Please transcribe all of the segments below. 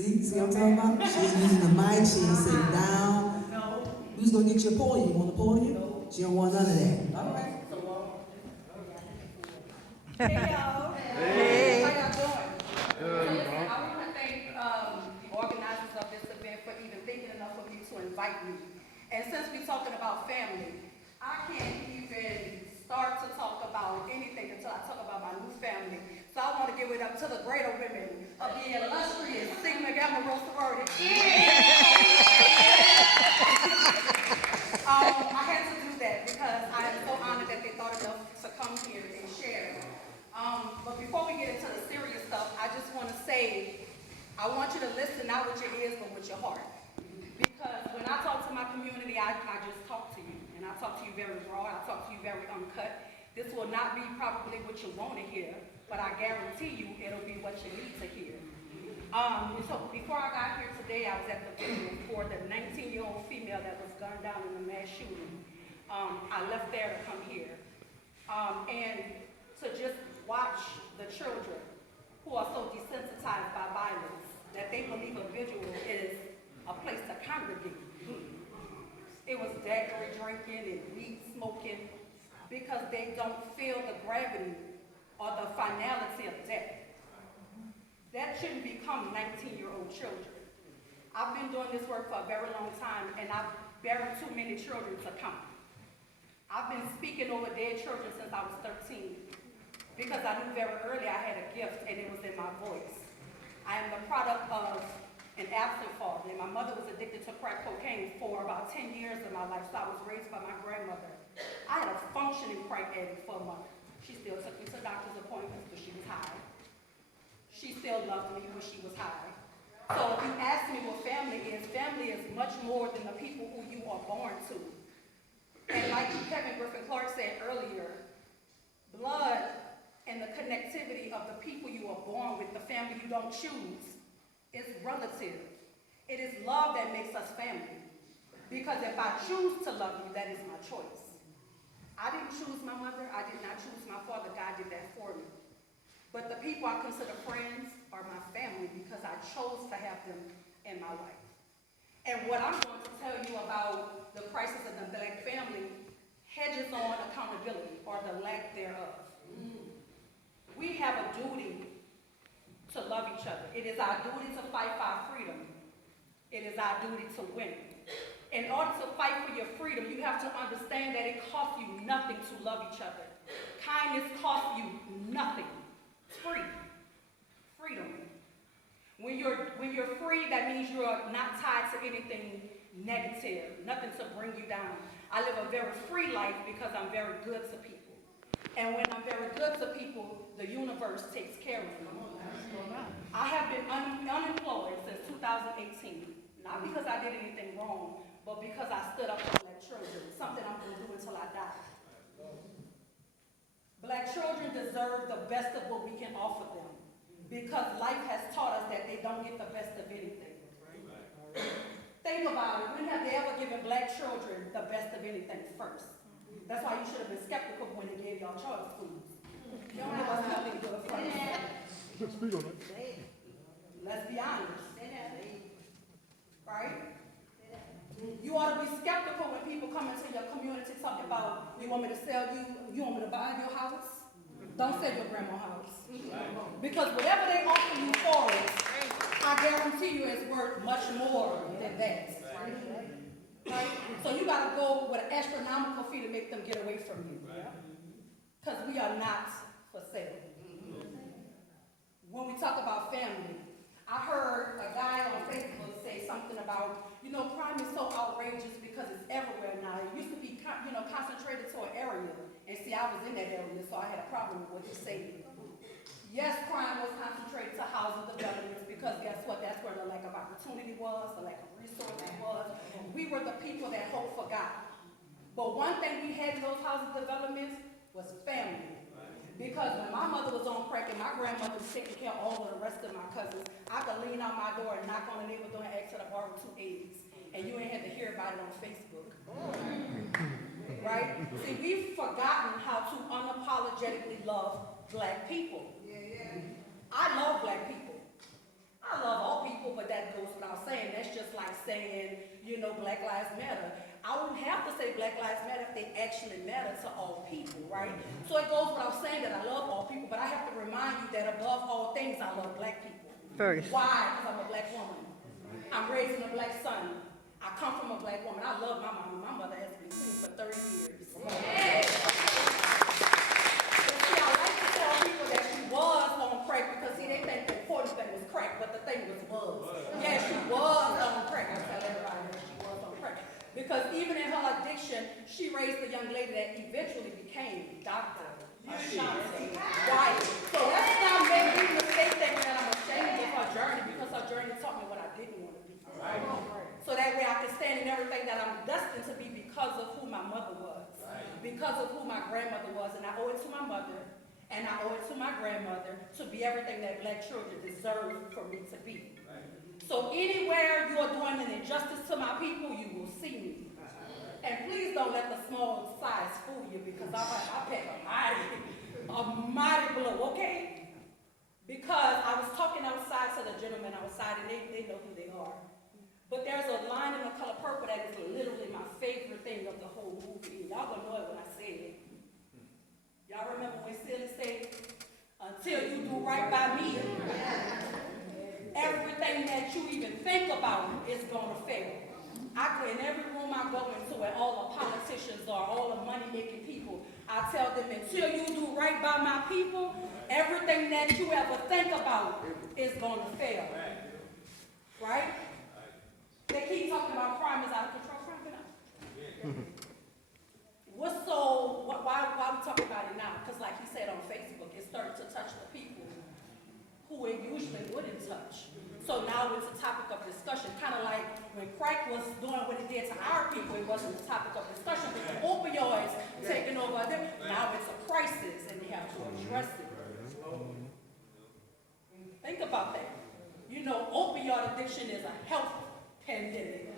See what I'm talking about? She ain't using the mic, she ain't sitting down. No. Who's gonna get your podium? You want the podium? No. She don't want none of that. All right. Hey y'all. Hey. How y'all doing? So listen, I want to thank the organizers of this event for even thinking enough of me to invite me. And since we're talking about family, I can't even start to talk about anything until I talk about my new family. So I want to give it up to the greater women of the illustrious Sigma Gamma Rho sorority. I had to do that because I am so honored that they thought enough to come here and share. But before we get into the serious stuff, I just want to say, I want you to listen not with your ears, but with your heart. Because when I talk to my community, I just talk to you. And I talk to you very broad, I talk to you very uncut. This will not be probably what you want to hear, but I guarantee you it'll be what you need to hear. So before I got here today, I was at the funeral for the 19-year-old female that was gunned down in the mass shooting. I left there to come here. And to just watch the children who are so desensitized by violence that they believe a vigil is a place to congregate. It was daiquiri drinking and weed smoking because they don't feel the gravity or the finality of death. That shouldn't become 19-year-old children. I've been doing this work for a very long time, and I've buried too many children to count. I've been speaking over dead children since I was 13 because I knew very early I had a gift, and it was in my voice. I am the product of an absent father, and my mother was addicted to crack cocaine for about 10 years of my life, so I was raised by my grandmother. I had a functioning crack addict for a month. She still took me to doctor's appointments, but she was high. She still loved me when she was high. So if you ask me what family is much more than the people who you are born to. And like Kevin Griffin Clark said earlier, blood and the connectivity of the people you are born with, the family you don't choose, is relative. It is love that makes us family. Because if I choose to love you, that is my choice. I didn't choose my mother, I did not choose my father, God did that for me. But the people I consider friends are my family because I chose to have them in my life. And what I'm going to tell you about the crisis of the Black family hedges on accountability or the lack thereof. We have a duty to love each other. It is our duty to fight for our freedom. It is our duty to win. In order to fight for your freedom, you have to understand that it costs you nothing to love each other. Kindness costs you nothing. It's free. Freedom. When you're free, that means you're not tied to anything negative, nothing to bring you down. I live a very free life because I'm very good to people. And when I'm very good to people, the universe takes care of me. I have been unemployed since 2018, not because I did anything wrong, but because I stood up for Black children, something I'm going to do until I die. Black children deserve the best of what we can offer them because life has taught us that they don't get the best of anything. Think about it. When have they ever given Black children the best of anything first? That's why you should have been skeptical when they gave y'all choice foods. You don't give us nothing good first. Let's be honest. Right? You ought to be skeptical when people come into your community talking about, you want me to sell you, you want me to buy your house? Don't sell your grandma's house. Because whatever they offer you for it, I guarantee you it's worth much more than that. Right? So you got to go with an astronomical fee to make them get away from you. Because we are not for sale. When we talk about family, I heard a guy on Facebook say something about, crime is so outrageous because it's everywhere now. It used to be, concentrated to an area. And see, I was in that area, so I had a problem with what he said. Yes, crime was concentrated to housing developments because guess what? That's where the lack of opportunity was, the lack of resources was. We were the people that hope forgot. But one thing we had in those housing developments was family. Because when my mother was on crack and my grandmother was taking care of all of the rest of my cousins, I could lean out my door and knock on the neighbor door and ask her to borrow 2 eggs. And you ain't had to hear about it on Facebook. Right? See, we've forgotten how to unapologetically love Black people. I love Black people. I love all people, but like saying, you know, Black Lives Matter. I wouldn't have to say Black Lives Matter if they actually matter to all people, right? So it goes without saying that I love all people, but I have to remind you that above all things, I love black people. First. Why? Because I'm a black woman. I'm raising a black son. I come from a black woman. I love my mama. My mother has been clean for 30 years. Yeah. But see, I like to tell people that she was on crack because, see, they think the important thing was crack, but the thing was buzz. Yeah, she was on crack. I tell everybody that she was on crack. Because even in her addiction, she raised a young lady that eventually became Dr. Ashonta, Wyatt. So let's not make the mistake thinking that I'm ashamed of her journey because her journey taught me what I didn't want to be. Right. So that way I can stand in everything that I'm destined to be because of who my mother was, because of who my grandmother was, and I owe it to my mother, and I owe it to my grandmother to be everything that black children deserve for me to be. So anywhere you are doing an injustice to my people, you will see me. And please don't let the small size fool you because I pack a mighty blow, okay? Because I was talking outside to the gentleman outside and they know who they are. But there's a line in The Color Purple that is literally my favorite thing of the whole movie. Y'all gonna know it when I say it. Y'all remember when Silly said, until you do right by me, everything that you even think about is gonna fail. In every room I go into where all the politicians are, all the money-making people, I tell them, until you do right by my people, everything that you ever think about is gonna fail. Right? They keep talking about crime is out of control. Crime is out. Why we talking about it now? Because like he said on Facebook, it started to touch the people who it usually wouldn't touch. So now it's a topic of discussion, kind of like when crack was doing what it did to our people, it wasn't a topic of discussion, but the opioids taking over them, now it's a crisis and they have to address it. Think about that. You know, opioid addiction is a health pandemic.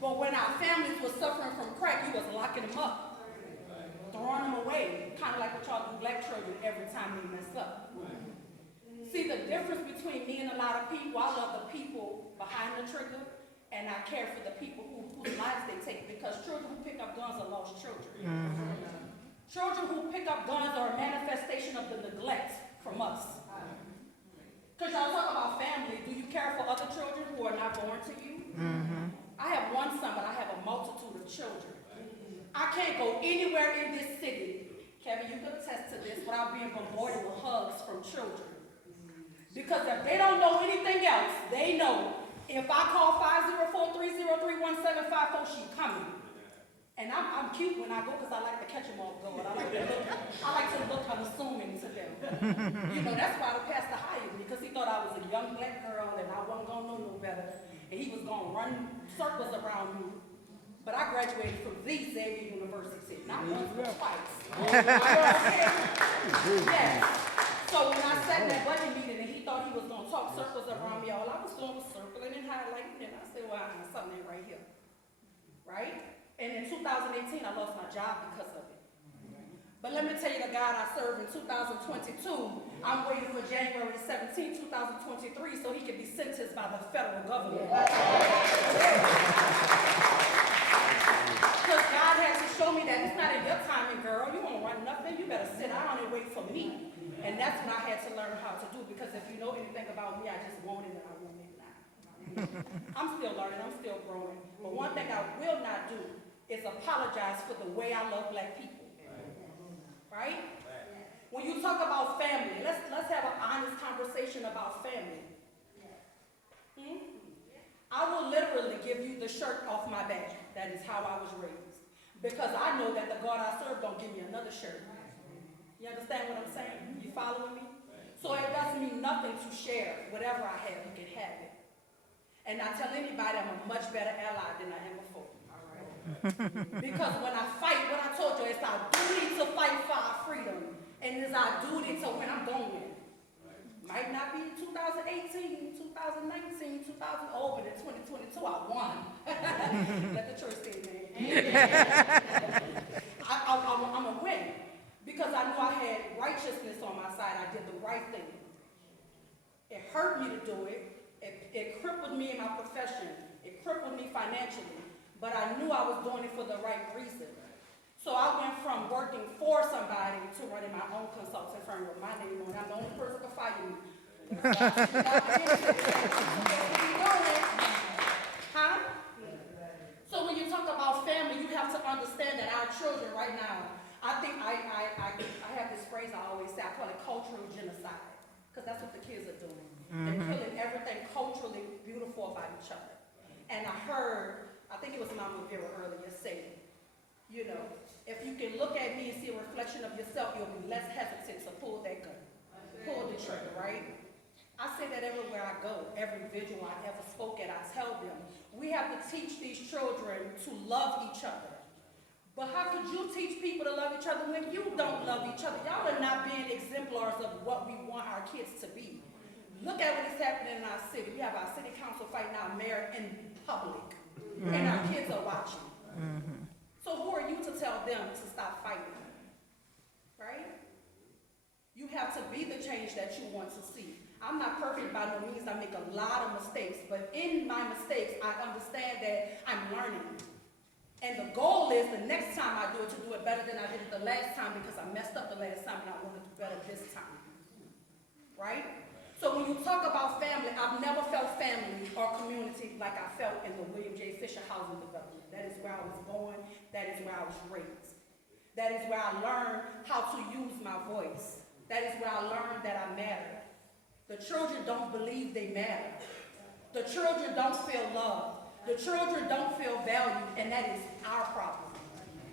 But when our families were suffering from crack, you was locking them up, throwing them away, kind of like what y'all do black children every time they mess up. See, the difference between me and a lot of people, I love the people behind the trigger, and I care for the people whose lives they take, because children who pick up guns are lost children. Children who pick up guns are a manifestation of the neglect from us. Because y'all talk about family, do you care for other children who are not born to you? I have one son, but I have a multitude of children. I can't go anywhere in this city, Kevin, you can attest to this, without being bombarded with hugs from children. Because if they don't know anything else, they know if I call 504-303-1754, she's coming. And I'm cute when I go because I like to catch them off guard. I like to look unassuming to them. You know, that's why the pastor hired me, because he thought I was a young black girl and I wasn't going to know no better. And he was going to run circles around me. But I graduated from the Xavier University, not once but twice. Yes. So when I sat in that budget meeting and he thought he was going to talk circles around me, all I was doing was circling and highlighting, and I said, well, something ain't right here. Right? And in 2018, I lost my job because of it. But let me tell you the God I serve in 2022, I'm waiting for January 17, 2023, so he can be sentenced by the federal government. Because God had to show me that it's not in your timing, girl. You won't run nothing. You better sit down and wait for me. And that's what I had to learn how to do, because if you know anything about me, I just want it and I want it now. I'm still learning, I'm still growing. But one thing I will not do is apologize for the way I love black people. Right? When you talk about family, let's have an honest conversation about family. I will literally give you the shirt off my back. That is how I was raised. Because I know that the God I serve don't give me another shirt. You understand what I'm saying? You following me? So it doesn't mean nothing to share. Whatever I have, you can have it. And I tell anybody I'm a much better ally than I am before. Because when I fight, what I told you, it's our duty to fight for our freedom. And it's our duty to win. I'm going to win. Might not be 2018, 2019, 2000, but in 2022 I won. Let the church say amen. I'm going to win. Because I knew I had righteousness on my side. I did the right thing. It hurt me to do it. It crippled crippled me in my profession. It crippled me financially. But I knew I was doing it for the right reason. So I went from working for somebody to running my own consulting firm with my name on it. I'm the only person who can fire me. Huh? So when you talk about family, you have to understand that our children right now, I think I have this phrase I always say, I call it cultural genocide, because that's what the kids are doing. They're killing everything culturally beautiful about each other. And I heard, I think it was Mama Vera earlier say, you know, if you can look at me and see a reflection of yourself, you'll be less hesitant to pull that gun, pull the trigger, right? I say that everywhere I go, every vigil I ever spoke at, I tell them, we have to teach these children to love each other. But how could you teach people to love each other when you don't love each other? Y'all are not being exemplars of what we want our kids to be. Look at what is happening in our city. We have our city council fighting our mayor in public, and our kids are watching. So who are you to tell them to stop fighting? Right? You have to be the change that you want to see. I'm not perfect by no means. I make a lot of mistakes, but in my mistakes, I understand that I'm learning. And the goal is the next time I do it to do it better than I did it the last time, because I messed up the last time and I want to do better this time. Right? So when you talk about family, I've never felt family or community like I felt in the William J. Fisher Housing Development. That is where I was born. That is where I was raised. That is where I learned how to use my voice. That is where I learned that I matter. The children don't believe they matter. The children don't feel loved. The children don't feel valued, and that is our problem.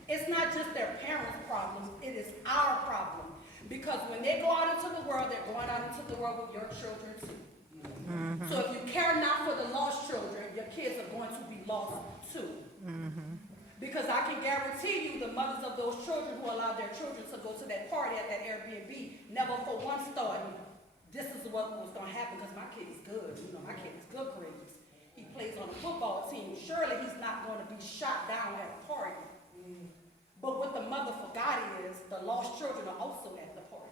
It's not just their parents' problem, it is our problem. Because when they go out into the world, they're going out into the world with your children too. So if you care not for the lost children, your kids are going to be lost too. Because I can guarantee you the mothers of those children who allowed their children to go to that party at that Airbnb never for once thought, this is what was going to happen because my kid is good. You know, my kid is good grades. He plays on a football team. Surely he's not going to be shot down at a party. But what the mother forgot is the lost children are also at the party.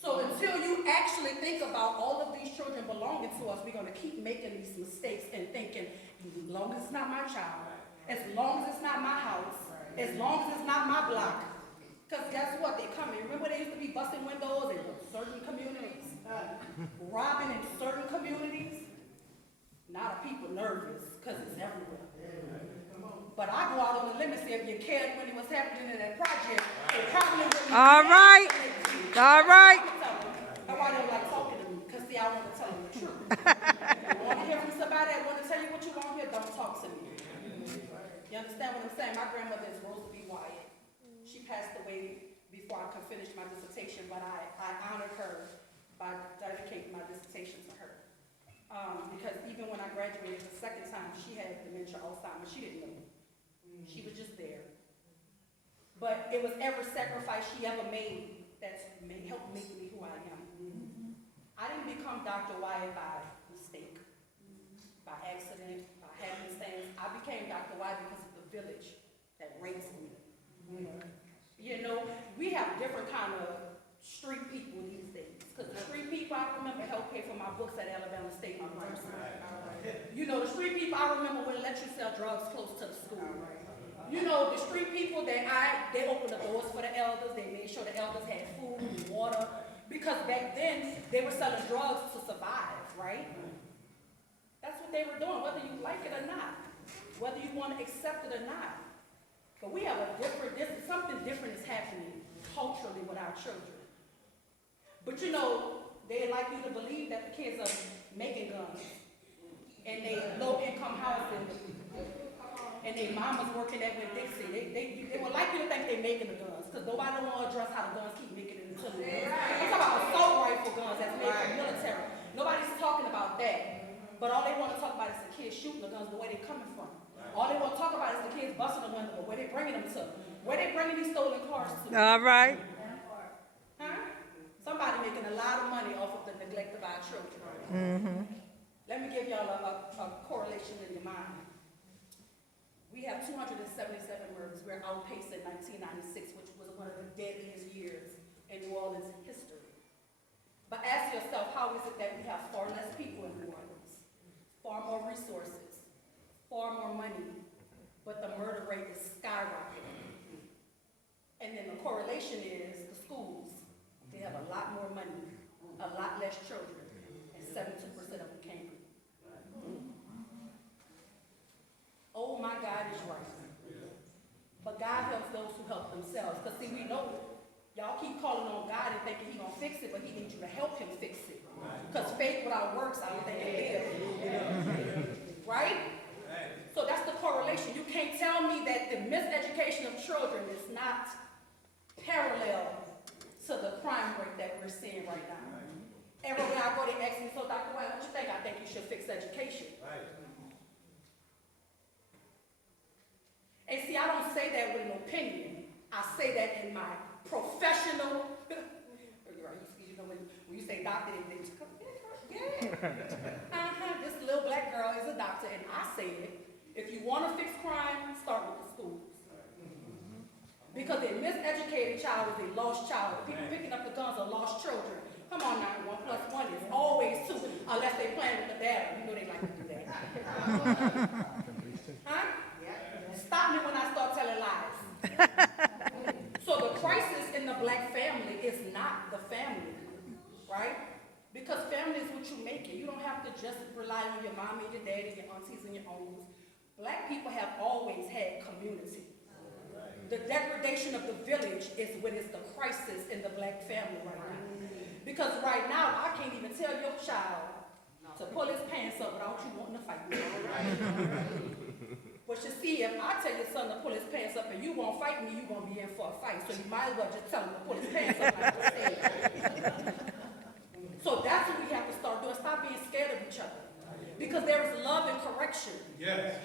So until you actually think about all of these children belonging to us, we're going to keep making these mistakes and thinking, as long as it's not my child, as long as it's not my house, as long as it's not my block. Because guess what? They come in. Remember they used to be busting windows in certain communities, robbing in certain communities? Now the people nervous because it's everywhere. But I go out on the limb and say if you cared when it was happening in that project, it probably wouldn't. All right. All right. That's why they don't like talking to me, because see, I want to tell them the truth. You want to hear from somebody that want to tell you what you want to hear, don't talk to me. You understand what I'm saying? My grandmother is Wyatt. She passed away before I could finish my dissertation, but I honored her by dedicating my dissertation to her. Because even when I graduated the second time, she had dementia, Alzheimer's. She didn't know. She was just there. But it was every sacrifice she ever made that's helped make me who I am. I didn't become Dr. Wyatt by mistake, by accident, by happenstance. I became Dr. Wyatt because of the village that raised me. You know, we have different kind of street people these days. Because the street people, I remember helped pay for my books at Alabama State University. You know, the street people, I remember wouldn't let you sell drugs close to the school. You know, the street people, they opened the doors for the elders. They made sure the elders had food and water. Because back then, they were selling drugs to survive, right? That's what they were doing, whether you like it or not. Whether you want to accept it or not. But we have something different is happening culturally with our children. But you know, they like you to believe that the kids are making guns. And they low-income housing. And their mama's working at Winn-Dixie. They would like you to think they're making the guns, because nobody don't want to address how the guns keep making it into the guns. I'm talking about assault rifle guns that's made for military. Nobody's talking about that. But all they want to talk about is the kids shooting the guns, the way they're coming from. All they want to talk about is the kids busting the window, but where they bringing them to. Where they bringing these stolen cars to. All right. Huh? Somebody making a lot of money off of the neglect of our children. Let me give y'all a correlation in your mind. We have 277 murders. We're outpacing 1996, which was one of the deadliest years in New Orleans history. But ask yourself, how is it that we have far less people in far more resources, far more money, but the murder rate is skyrocketing. And then the correlation is the schools. They have a lot more money, a lot less children, and 72% of them can't read. Oh my God is right. But God helps those who help themselves. Because see, we know y'all keep calling on God and thinking He's going to fix it, but He needs you to help Him fix it. Because faith without works, I don't think it is. Right? So that's the correlation. You can't tell me that the miseducation of children is not parallel to the crime rate that we're seeing right now. Everywhere I go, they ask me, so Dr. Wyatt, what you think? I think you should fix education. And see, I don't say that with an opinion. I say that in my professional, you know, when you say doctor, they just come, yeah. This little black girl is a doctor, and I say it. If you want to fix crime, start with the schools. Because a miseducated child is a lost child. People picking up the guns are lost children. Come on now, 1 + 1 is always 2, unless they playing with the data. You know they like to do that. Huh? Stop me when I start telling lies. So the crisis in the black family is not the family, right? Because family is what you make it. You don't have to just rely on your mom and your daddy, your aunties and your uncles. Black people have always had community. The degradation of the village is when it's the crisis in the black family right now. Because right now, I can't even tell your child to pull his pants up without you wanting to fight with him. But you see, if I tell your son to pull his pants up and you won't fight me, you're going to be in for a fight. So you might as well just tell him to pull his pants up like I said. So that's what we have to start doing. Stop being scared of each other. Because there is love and correction. Yes.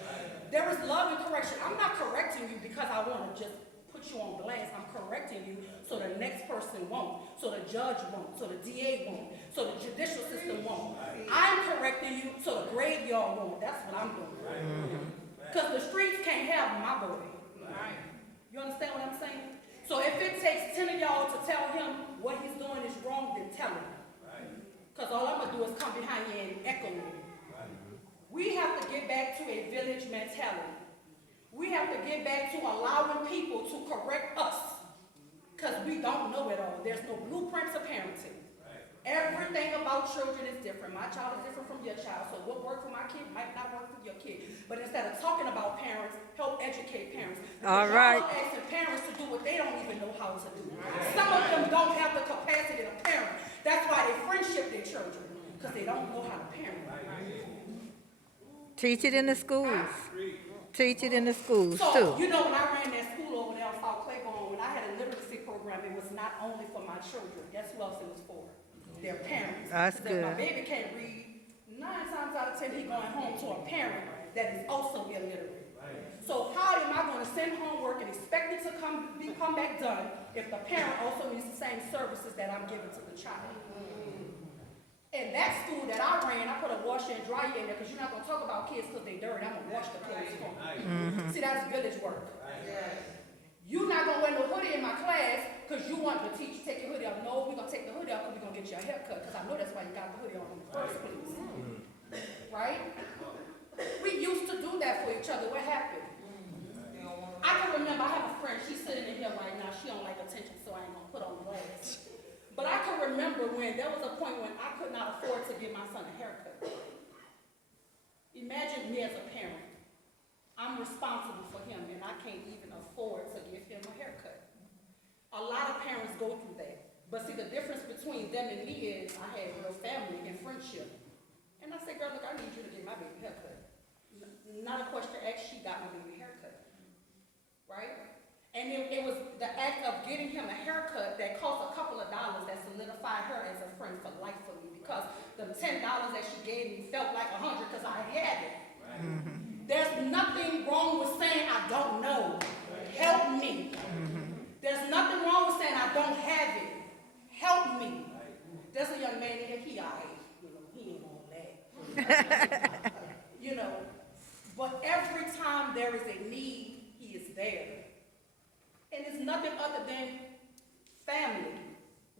There is love and correction. I'm not correcting you because I want to just put you on blast. I'm correcting you so the next person won't, so the judge won't, so the DA won't, so the judicial system won't. I'm correcting you so the graveyard won't. That's what I'm doing. Because the streets can't have my boy. You understand what I'm saying? So if it takes 10 of y'all to tell him what he's doing is wrong, then tell him. Because all I'm going to do is come behind you and echo it. We have to get back to a village mentality. We have to get back to allowing people to correct us. Because we don't know it all. There's no blueprints of parenting. Everything about children is different. My child is different from your child. So what worked for my kid might not work for your kid. But instead of talking about parents, help educate parents. All right. Y'all asking parents to do what they don't even know how to do. Some of them don't have the capacity to parent. That's why they friendship their children. Because they don't know how to parent. Teach it in the schools. Teach it in the schools, So, too. you know, when I ran that school over there on South Claiborne, when I had a literacy program, it was not only for my children. Guess who else it was for? Their parents. That's Because if my good. baby can't read, 9 times out of 10, he's going home to a parent that is also illiterate. So how am I going to send homework and expect it to come back done if the parent also needs the same services that I'm giving to the child? In that school that I ran, I put a washer and dryer in there because you're not going to talk about kids because they're dirty. I'm going to wash the clothes for them. See, that's village work. You're not going to wear no hoodie in my class because you want the teacher to take your hoodie off. No, we're going to take the hoodie off because we're going to get you a haircut because I know that's why you got the hoodie on in the first place. Right? We used to do that for each other. What happened? I can remember, I have a friend, she's sitting in here right now. She don't like attention, so I ain't going to put on glass. But I can remember when there was a point when I could not afford to give my son a haircut. Imagine me as a parent. I'm responsible for him and I can't even afford to give him a haircut. A lot of parents go through that. But see, the difference between them and me is I had real family and friendship. And I said, girl, look, I need you to get my baby a haircut. Not a question asked, she got my baby a haircut. Right? And it was the act of getting him a haircut that cost a couple of dollars that solidified her as a friend for life for me because the $10 that she gave me felt like $100 because I had it. There's nothing wrong with saying I don't know. Help me. There's nothing wrong with saying I don't have it. Help me. There's a young man in here, he ain't on that. You know, but every time there is a need, he is there. And it's nothing other than family.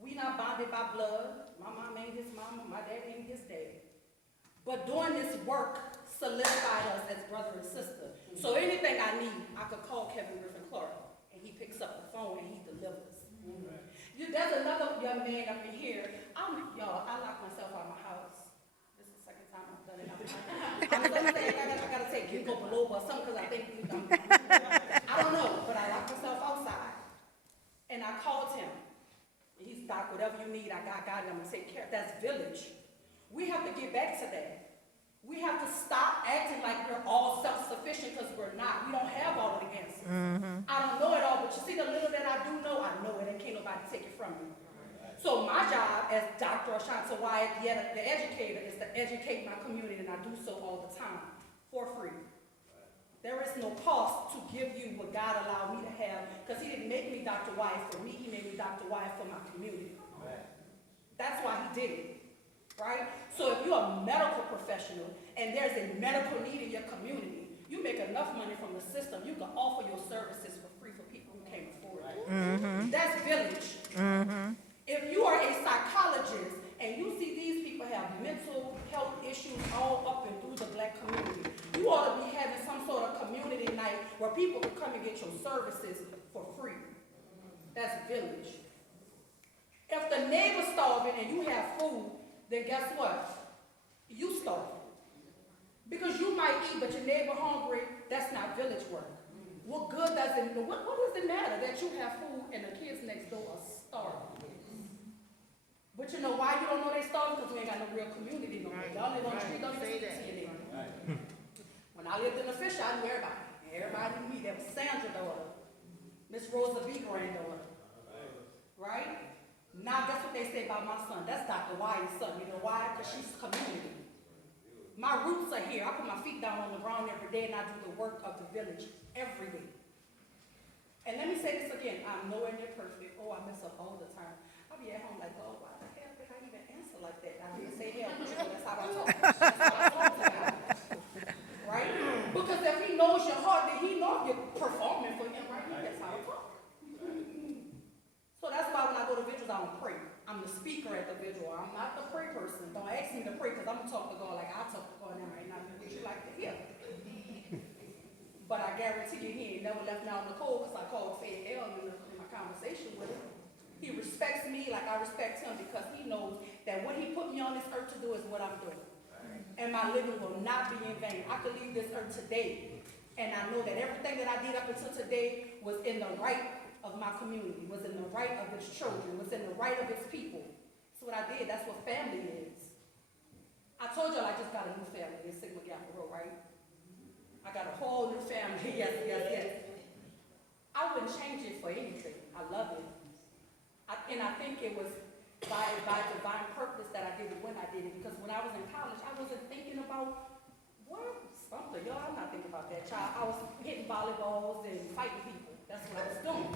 We not bonded by blood. My mom ain't his mama, my dad ain't his dad. But doing this work solidified us as brother and sister. So anything I need, I could call Kevin Griffin Clark, and he picks up the phone and he delivers. There's another young man up in here. Y'all, I lock myself out of my house. This is the second time I've done it. I'm so saying I gotta take ginkgo biloba or something because I think I don't know, but I locked myself outside. And I called him. He's doc, whatever you need, I got it, I'm gonna take care of it. That's village. We have to get back to that. We have to stop acting like we're all self-sufficient because we're not. We don't have all of the answers. I don't know it all, but you see the little that I do know, I know it, and can't nobody take it from me. So my job as Dr. Ashonta Wyatt, the educator, is to educate my community, and I do so all the time, for free. There is no cost to give you what God allowed me to have, because he didn't make me Dr. Wyatt for me, he made me Dr. Wyatt for my community. That's why he did it, right? So if you're a medical professional, and there's a medical need in your community, you make enough money from the system, you can offer your services for free for people who can't afford it. That's village. If you are a psychologist and you see these people have mental health issues all up and through the black community, you ought to be having some sort of community night where people can come and get your services for free. That's village. If the neighbor's starving and you have food, then guess what? You starve. Because you might eat, but your neighbor hungry, that's not village work. What good does it, what does it matter that you have food and the kids next door are starving? But you know why you don't know they starving? Because we ain't got no real community no more. Y'all live on the street, don't even speak to your neighbor. When I lived in the fish, I knew everybody. Everybody knew me. There was Sandra's daughter, Miss Rosa B. granddaughter. Right? Now that's what they say about my son. That's Dr. Wyatt's son. You know why? Because she's community. My roots are here. I put my feet down on the ground every day and I do the work of the village every week. And let me say this again. I'm nowhere near perfect. Oh, I mess up all the time. I'll be at home like, oh, why the hell did I even answer like that? I didn't say hell, but you know, that's how I talk. That's how I talk to God. Right? Because if he knows your heart, then he knows you're performing for him, right? That's how I talk. So that's why when I go to vigils, I don't pray. I'm the speaker at the vigil. I'm not the pray person. Don't ask me to pray because I'm going to talk to God like I talk to God now. Ain't not what you like to hear. But I guarantee you he ain't never left me out in the cold because I called saying hell in my conversation with him. He respects me like I respect him because he knows that what he put me on this earth to do is what I'm doing. And my living will not be in vain. I could leave this earth today, and I know that everything that I did up until today was in the right of my community, was in the right of its children, was in the right of its people. That's what I did. That's what family is. I told y'all I just got a new family in Sigma Gamma Rho, right? I got a whole new family. Yes. I wouldn't change it for anything. I love it. And I think it was by divine purpose that I did it when I did it. Because when I was in college, I wasn't thinking about something. Y'all, I'm not thinking about that, child. I was hitting volleyballs and fighting people. That's what I was doing.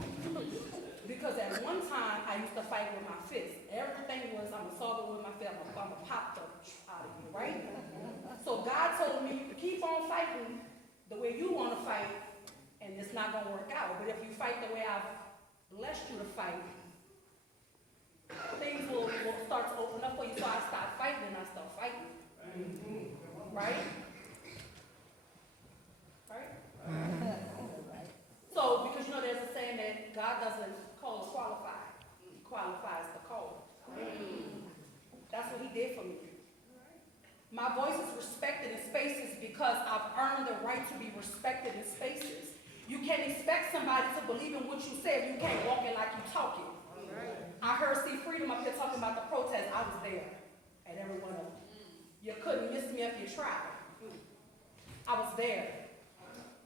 Because at one time, I used to fight with my fists. Everything was, I'm going to solve it with my fist. I'm going to pop the out of you, right? So God told me, keep on fighting the way you want to fight, and it's not going to work out. But if you fight the way I've blessed you to fight, things will start to open up for you. So I start fighting and I start fighting. Right? Right? So, because you know there's a saying that God doesn't call us qualified. He qualifies the call. That's what he did for me. My voice is respected in spaces because I've earned the right to be respected in spaces. You can't expect somebody to believe in what you say if you can't walk it like you talk it. I heard C. Freedom up here talking about the protest. I was there at every one of them. You couldn't miss me if you tried. I was there.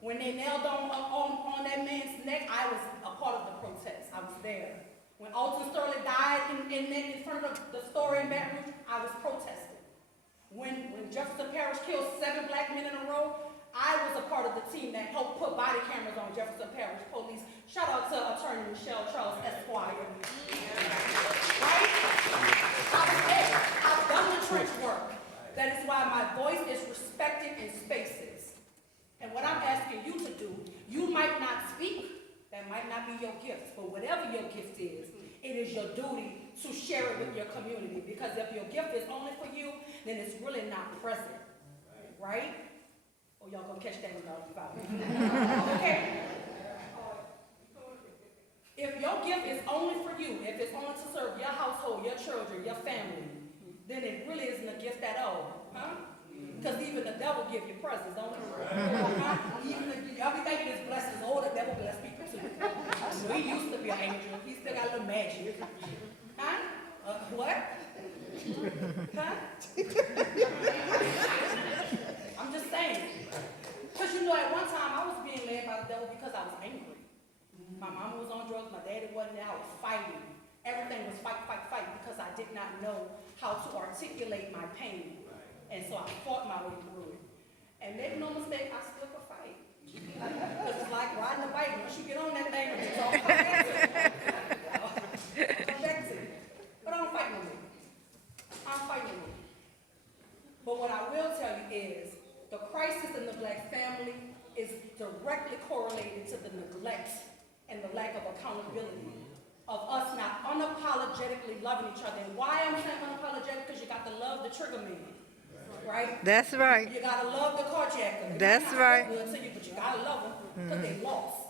When they nailed on that man's neck, I was a part of the protest. I was there. When Alton Sterling died in front of the store in Baton Rouge, I was protesting. When Jefferson Parish killed 7 black men in a row, I was a part of the team that helped put body cameras on Jefferson Parish police. Shout out to Attorney Michelle Charles Esquire. Right? I was there. I've done the trench work. That is why my voice is respected in spaces. And what I'm asking you to do, you might not speak. That might not be your gift. But whatever your gift is, it is your duty to share it with your community. Because if your gift is only for you, then it's really not present. Right? Oh, y'all gonna catch that in about 5 minutes. Okay? If your gift is only for you, if it's only to serve your household, your children, your family, then it really isn't a gift at all, huh? Because even the devil give you presents, don't he? Huh? Even if y'all be thinking his blessings, oh, the devil bless people too. He used to be an angel. He still got a little magic. Huh? What? Huh? I'm just saying. Because you know, at one time I was being led by the devil because I was angry. My mama was on drugs, my daddy wasn't there, I was fighting. Everything was fight, fight, fight because I did not know how to articulate my pain. And so I fought my way through it. And make no mistake, I still could fight. Because it's like riding a bike. Once you get on that thing, it's all come back to it. Come back to it. But I don't fight no more. I don't fight no more. But what I will tell you is, the crisis in the black family is directly correlated to the neglect and the lack of accountability of us not unapologetically loving each other. And why I'm saying unapologetic? Because you got to love the trigger man, right? That's right. You got to love the carjacker. That's right. Good to you, but you got to love them because they lost.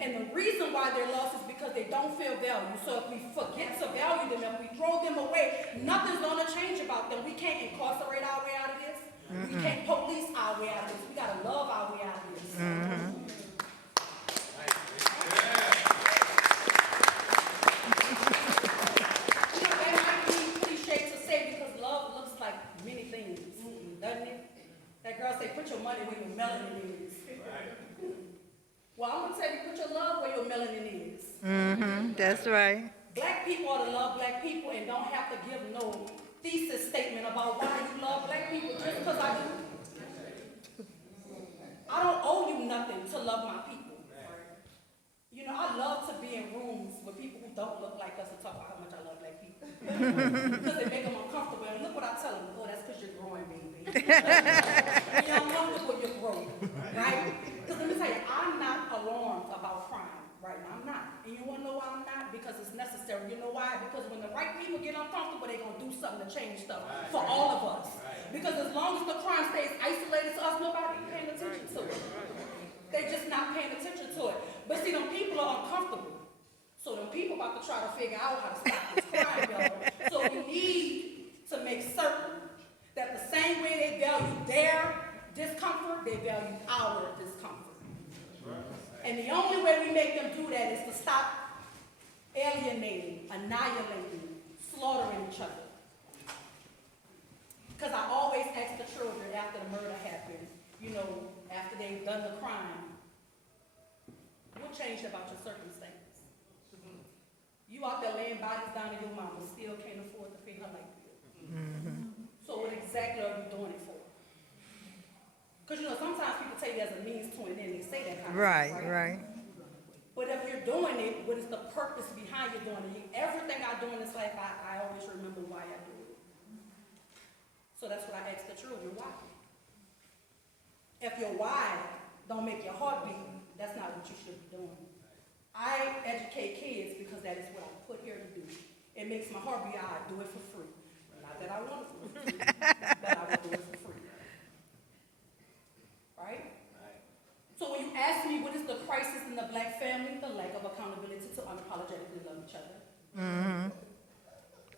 And the reason why they're lost is because they don't feel value. So if we forget to value them, if we throw them away, nothing's going to change about them. We can't incarcerate our way out of this. We can't police our way out of this. We got to love our way out of this. Doesn't it? That girl say, put your money where your melanin is. Well, I'm going to tell you, put your love where your melanin is. That's right. Black people ought to love black people and don't have to give no thesis statement about why you love black people just because I do. I don't owe you nothing to love my people. You know, I love to be in rooms with people who don't look like us and talk about how much I love black people. Because they make them uncomfortable. And look what I tell them. Oh, that's because you're growing, baby. When you're uncomfortable, you're growing. Right? Because let me tell you, I'm not alarmed about crime right now. I'm not. And you want to know why I'm not? Because it's necessary. You know why? Because when the right people get uncomfortable, they're going to do something to change stuff for all of us. Because as long as the crime stays isolated to us, nobody paying attention to it. They're just not paying attention to it. But see, them people are uncomfortable. So them people about to try to figure out how to stop this crime, y'all. So we need to make certain that the same way they value their discomfort, they value our discomfort. And the only way we make them do that is to stop alienating, annihilating, slaughtering each other. Because I always ask the children after the murder happened, you know, after they've done the crime, what changed about your circumstances? You out there laying bodies down and your mama still can't afford to pay her light bill. So what exactly are you doing it for? Because you know, sometimes people take it as a means to an end, they say that kind of stuff, Right. But if you're doing it, what is the purpose behind you doing it? Everything I do in this life, I always remember why I do it. So that's what I ask the children, why? If your why don't make your heart beat, that's not what you should be doing. I educate kids because that is what I'm put here to do. It makes my heart beat, I do it for free. Not that I want it for free, but I will do it for free. Right? So when you ask me what is the crisis in the black family, the lack of accountability to unapologetically love each other.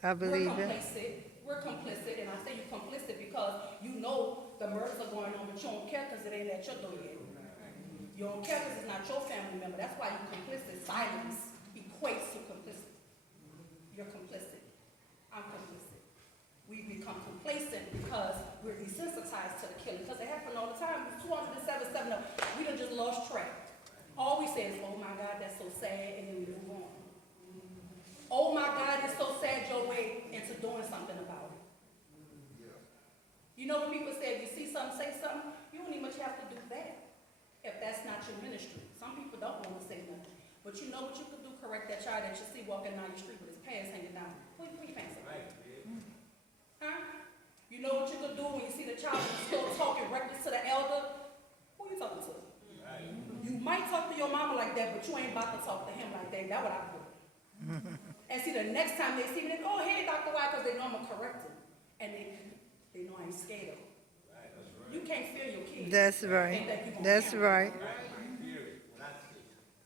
I believe We're it. complicit. We're complicit, and I say you're complicit because you know the murders are going on, but you don't care because it ain't at your door yet. You don't care because it's not your family member. That's why you're complicit. Silence equates to complicit. You're complicit. I'm complicit. We become complacent because we're desensitized to the killing. Because it happens all the time. There's 207 of them. We done just lost track. All we say is, oh my God, that's so sad, and then we move on. Oh my God, it's so sad your way into doing something about it. You know when people say, if you see something, say something, you don't even much have to do that. If that's not your ministry. Some people don't want to say nothing. But you know what you could do? Correct that child that you see walking down your street with his pants hanging down. Put your pants up. Huh? You know what you could do when you see the child in the store talking reckless to the elder? Who are you talking to? You might talk to your mama like that, but you ain't about to talk to him like that. That's what I do. And see, the next time they see me, they go, oh, hey, Dr. Wyatt, because they know I'm going to correct him. And they know I ain't scared of them. You can't fear your kids. kids. That's right. And that you gonna That's parent. right.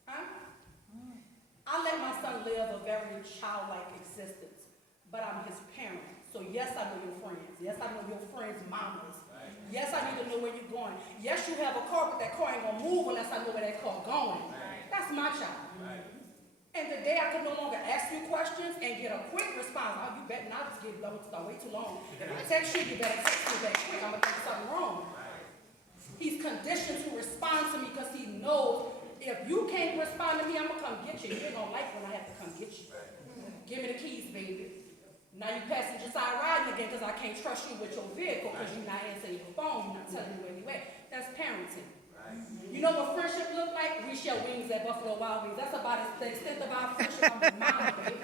Huh? I let my son live a very childlike existence, but I'm his parent. So yes, I know your friends. Yes, I know your friends' mamas. Yes, I need to know where you're going. Yes, you have a car, but that car ain't gonna move unless I know where that car going. That's my child. And the day I could no longer ask you questions and get a quick response, oh, you better not just get way too long. If I text you, you better text me back quick. I'm gonna think something wrong. He's conditioned to respond to me because he knows if you can't respond to me, I'm gonna come get you. You ain't gonna like when I have to come get you. Give me the keys, baby. Now you passenger side riding again because I can't trust you with your vehicle because you're not answering your phone, you're not telling me where you at. That's parenting. You know what friendship look like? We share wings at Buffalo Wild Wings. That's about the extent of our friendship. I'm with mama, baby.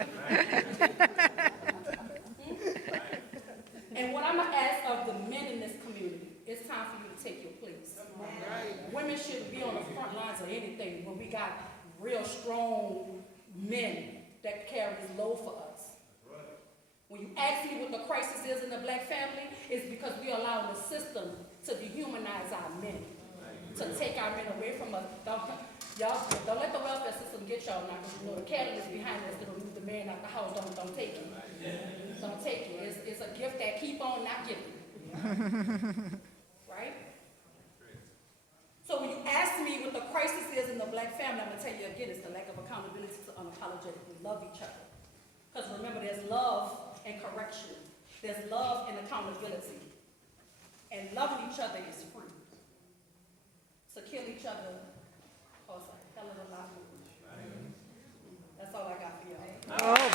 And what I'm gonna ask of the men in this community, it's time for you to take your place. Women should be on the front lines of anything when we got real strong men that carry this load for us. When you ask me what the crisis is in the black family, it's because we allow the system to dehumanize our men, to take our men away from us. Don't let the welfare system get y'all now, because you know the catalyst behind us that'll move the man out the house. Don't take it. Don't take it. It's a gift that keep on not giving. Right? So when you ask me what the crisis is in the black family, I'm gonna tell you again, it's the lack of accountability to unapologetically love each other. Because remember, there's love and correction. There's love and accountability. And loving each other is free. To kill each other costs a hell of a lot more. That's all I got for y'all. Oh,